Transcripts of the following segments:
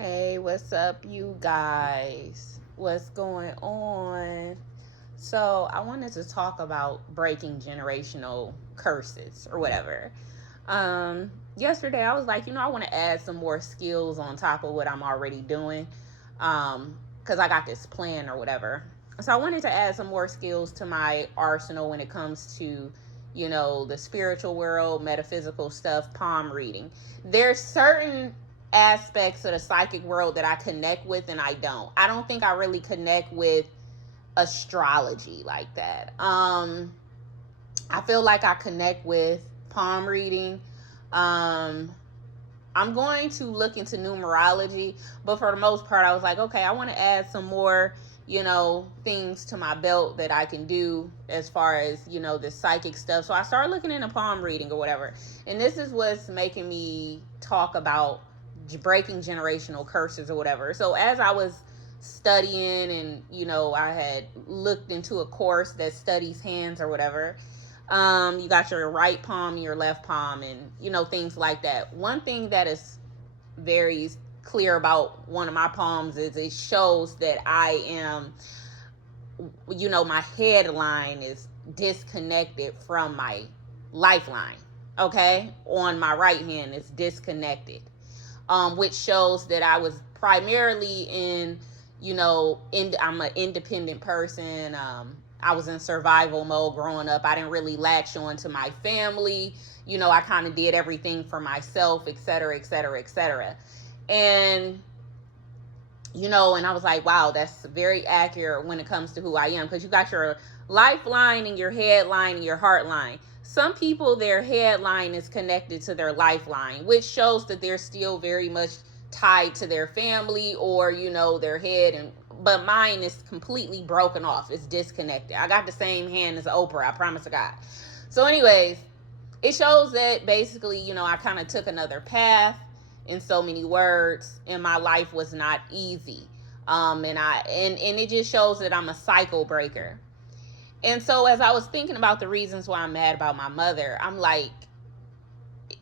Hey, what's up, you guys? What's going on? So, I wanted to talk about breaking generational curses or whatever. Yesterday, I was like, I want to add some more skills on top of what I'm already doing because I got this plan or whatever. So, I wanted to add some more skills to my arsenal when it comes to, the spiritual world, metaphysical stuff, palm reading. There's certain aspects of the psychic world that I connect with and I don't. I don't think I really connect with astrology like that. I feel like I connect with palm reading. Um I'm going to look into numerology, but for the most part I was like, okay, I want to add some more, things to my belt that I can do as far as, the psychic stuff. So I started looking into palm reading or whatever. And this is what's making me talk about breaking generational curses or whatever. So as I was studying and, I had looked into a course that studies hands or whatever, you got your right palm and your left palm and, things like that. One thing that is very clear about one of my palms is it shows that I am, my headline is disconnected from my lifeline. Okay. On my right hand, it's disconnected, which shows that I was primarily I'm an independent person. I was in survival mode growing up. I didn't really latch on to my family. I kind of did everything for myself, et cetera, et cetera, et cetera. And, and I was like, wow, that's very accurate when it comes to who I am. Because you got your lifeline and your headline and your heart line. Some people, their headline is connected to their lifeline, which shows that they're still very much tied to their family or, their head. But mine is completely broken off. It's disconnected. I got the same hand as Oprah, I promise to God. So anyways, it shows that basically, I kind of took another path. In so many words, and my life was not easy. And it just shows that I'm a cycle breaker. And so as I was thinking about the reasons why I'm mad about my mother, I'm like,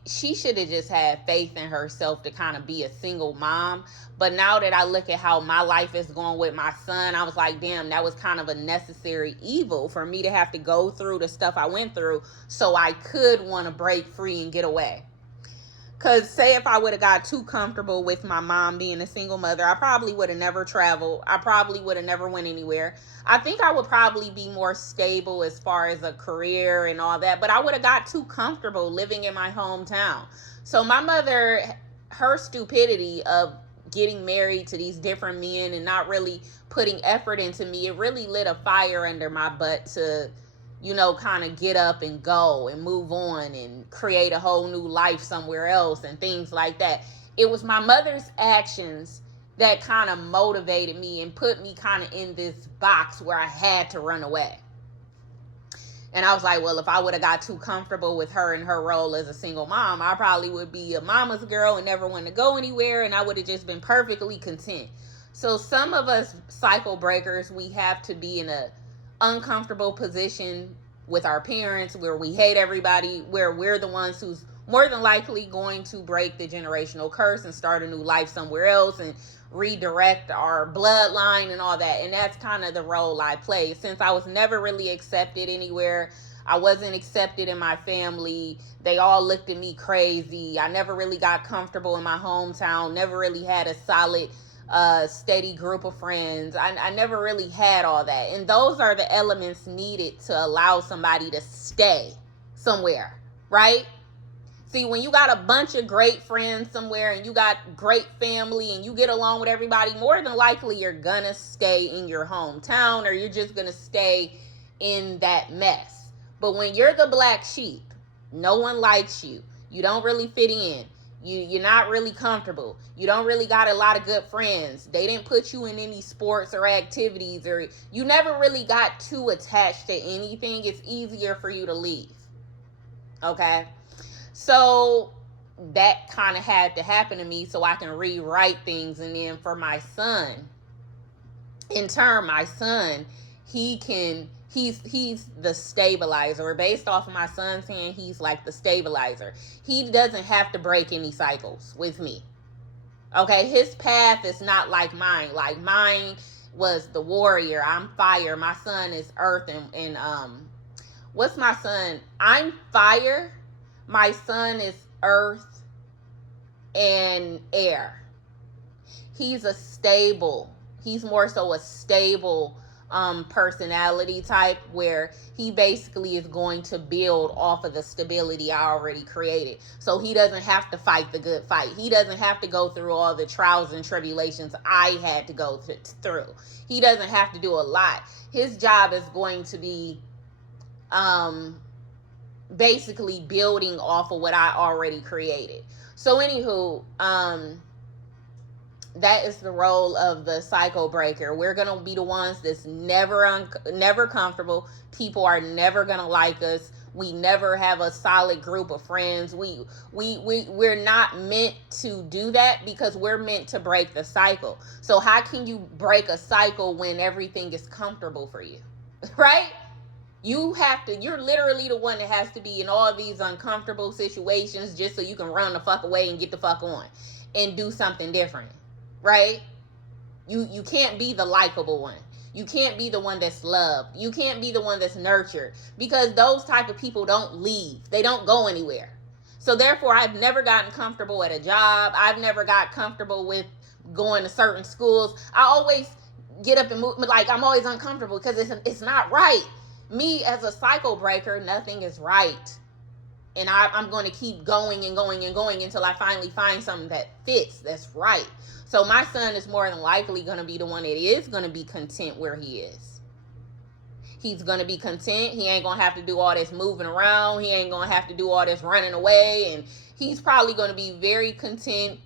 she should have just had faith in herself to kind of be a single mom. But now that I look at how my life is going with my son, I was like, damn, that was kind of a necessary evil for me to have to go through the stuff I went through so I could want to break free and get away. Because say if I would have got too comfortable with my mom being a single mother, I probably would have never traveled. I probably would have never went anywhere. I think I would probably be more stable as far as a career and all that. But I would have got too comfortable living in my hometown. So my mother, her stupidity of getting married to these different men and not really putting effort into me, it really lit a fire under my butt to kind of get up and go and move on and create a whole new life somewhere else and things like that. It was my mother's actions that kind of motivated me and put me kind of in this box where I had to run away. And I was like, well, if I would have got too comfortable with her and her role as a single mom, I probably would be a mama's girl and never want to go anywhere. And I would have just been perfectly content. So some of us cycle breakers, we have to be in a uncomfortable position with our parents where we hate everybody, where we're the ones who's more than likely going to break the generational curse and start a new life somewhere else and redirect our bloodline and all that. And that's kind of the role I play. Since I was never really accepted anywhere, I wasn't accepted in my family. They all looked at me crazy. I never really got comfortable in my hometown, never really had a solid steady group of friends. I never really had all that. And those are the elements needed to allow somebody to stay somewhere, right? See, when you got a bunch of great friends somewhere and you got great family and you get along with everybody, more than likely you're gonna stay in your hometown or you're just gonna stay in that mess. But when you're the black sheep, no one likes you. You don't really fit in. You're not really comfortable. You don't really got a lot of good friends. They didn't put you in any sports or activities, or you never really got too attached to anything. It's easier for you to leave. Okay? So that kind of had to happen to me so I can rewrite things. And then for my son, in turn, my son, he's the stabilizer. Based off of my son's hand, he's like the stabilizer. He doesn't have to break any cycles with me. Okay, his path is not like mine. Like mine was the warrior. I'm fire. My son is earth and what's my son? I'm fire. My son is earth and air. He's a stable. He's more so a stable personality type where he basically is going to build off of the stability I already created. So he doesn't have to fight the good fight. He doesn't have to go through all the trials and tribulations I had to go through. He doesn't have to do a lot. His job is going to be basically building off of what I already created. So anywho, that is the role of the cycle breaker. We're gonna be the ones that's never comfortable. People are never gonna like us. We never have a solid group of friends. We're not meant to do that because we're meant to break the cycle. So how can you break a cycle when everything is comfortable for you? Right? You're literally the one that has to be in all these uncomfortable situations just so you can run the fuck away and get the fuck on and do something different. Right? You can't be the likable one. You can't be the one that's loved. You can't be the one that's nurtured because those type of people don't leave. They don't go anywhere. So therefore, I've never gotten comfortable at a job. I've never got comfortable with going to certain schools. I always get up and move. Like I'm always uncomfortable because it's not right. Me as a cycle breaker, nothing is right. And I'm going to keep going and going and going until I finally find something that fits, that's right. So my son is more than likely going to be the one that is going to be content where he is. He's going to be content. He ain't going to have to do all this moving around. He ain't going to have to do all this running away. And he's probably going to be very content,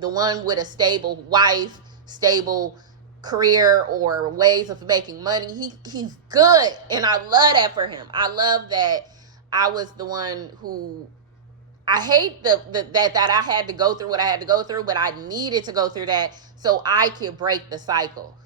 the one with a stable wife, stable career or ways of making money. He's good. And I love that for him. I love that I was the one who, I hate that I had to go through what I had to go through, but I needed to go through that so I could break the cycle.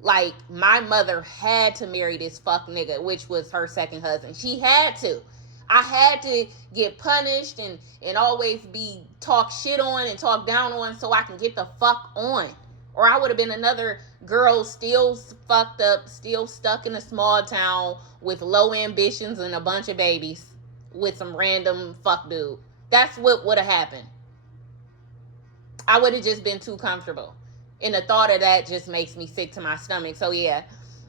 Like, my mother had to marry this fuck nigga, which was her second husband. She had to. I had to get punished and always be talked shit on and talked down on so I can get the fuck on. Or I would have been another girl still fucked up, still stuck in a small town with low ambitions and a bunch of babies with some random fuck dude. That's what would have happened. I would have just been too comfortable. And the thought of that just makes me sick to my stomach. So yeah,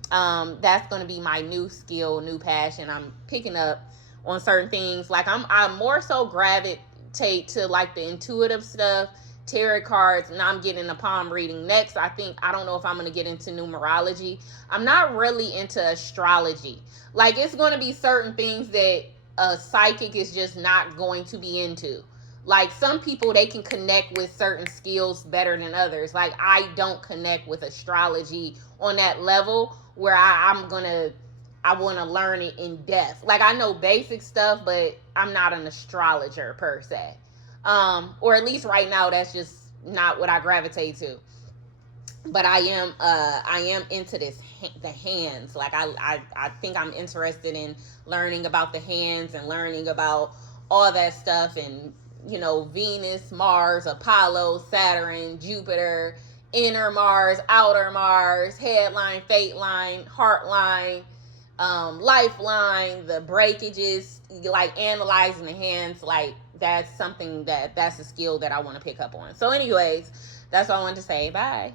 that's going to be my new skill, new passion. I'm picking up on certain things. Like I'm more so gravitate to like the intuitive stuff, tarot cards, and I'm getting a palm reading next. I don't know if I'm going to get into numerology. I'm not really into astrology. Like, it's going to be certain things that a psychic is just not going to be into. Like, some people, they can connect with certain skills better than others. Like, I don't connect with astrology on that level where I want to learn it in depth. Like, I know basic stuff, but I'm not an astrologer per se. Or at least right now, that's just not what I gravitate to. But I am into the hands. Like, I think I'm interested in learning about the hands and learning about all that stuff. And, you know, Venus, Mars, Apollo, Saturn, Jupiter, inner Mars, outer Mars, headline, fate line, heart line, lifeline, the breakages, like analyzing the hands. Like, that's something that's a skill that I want to pick up on. So anyways, that's all I wanted to say. Bye.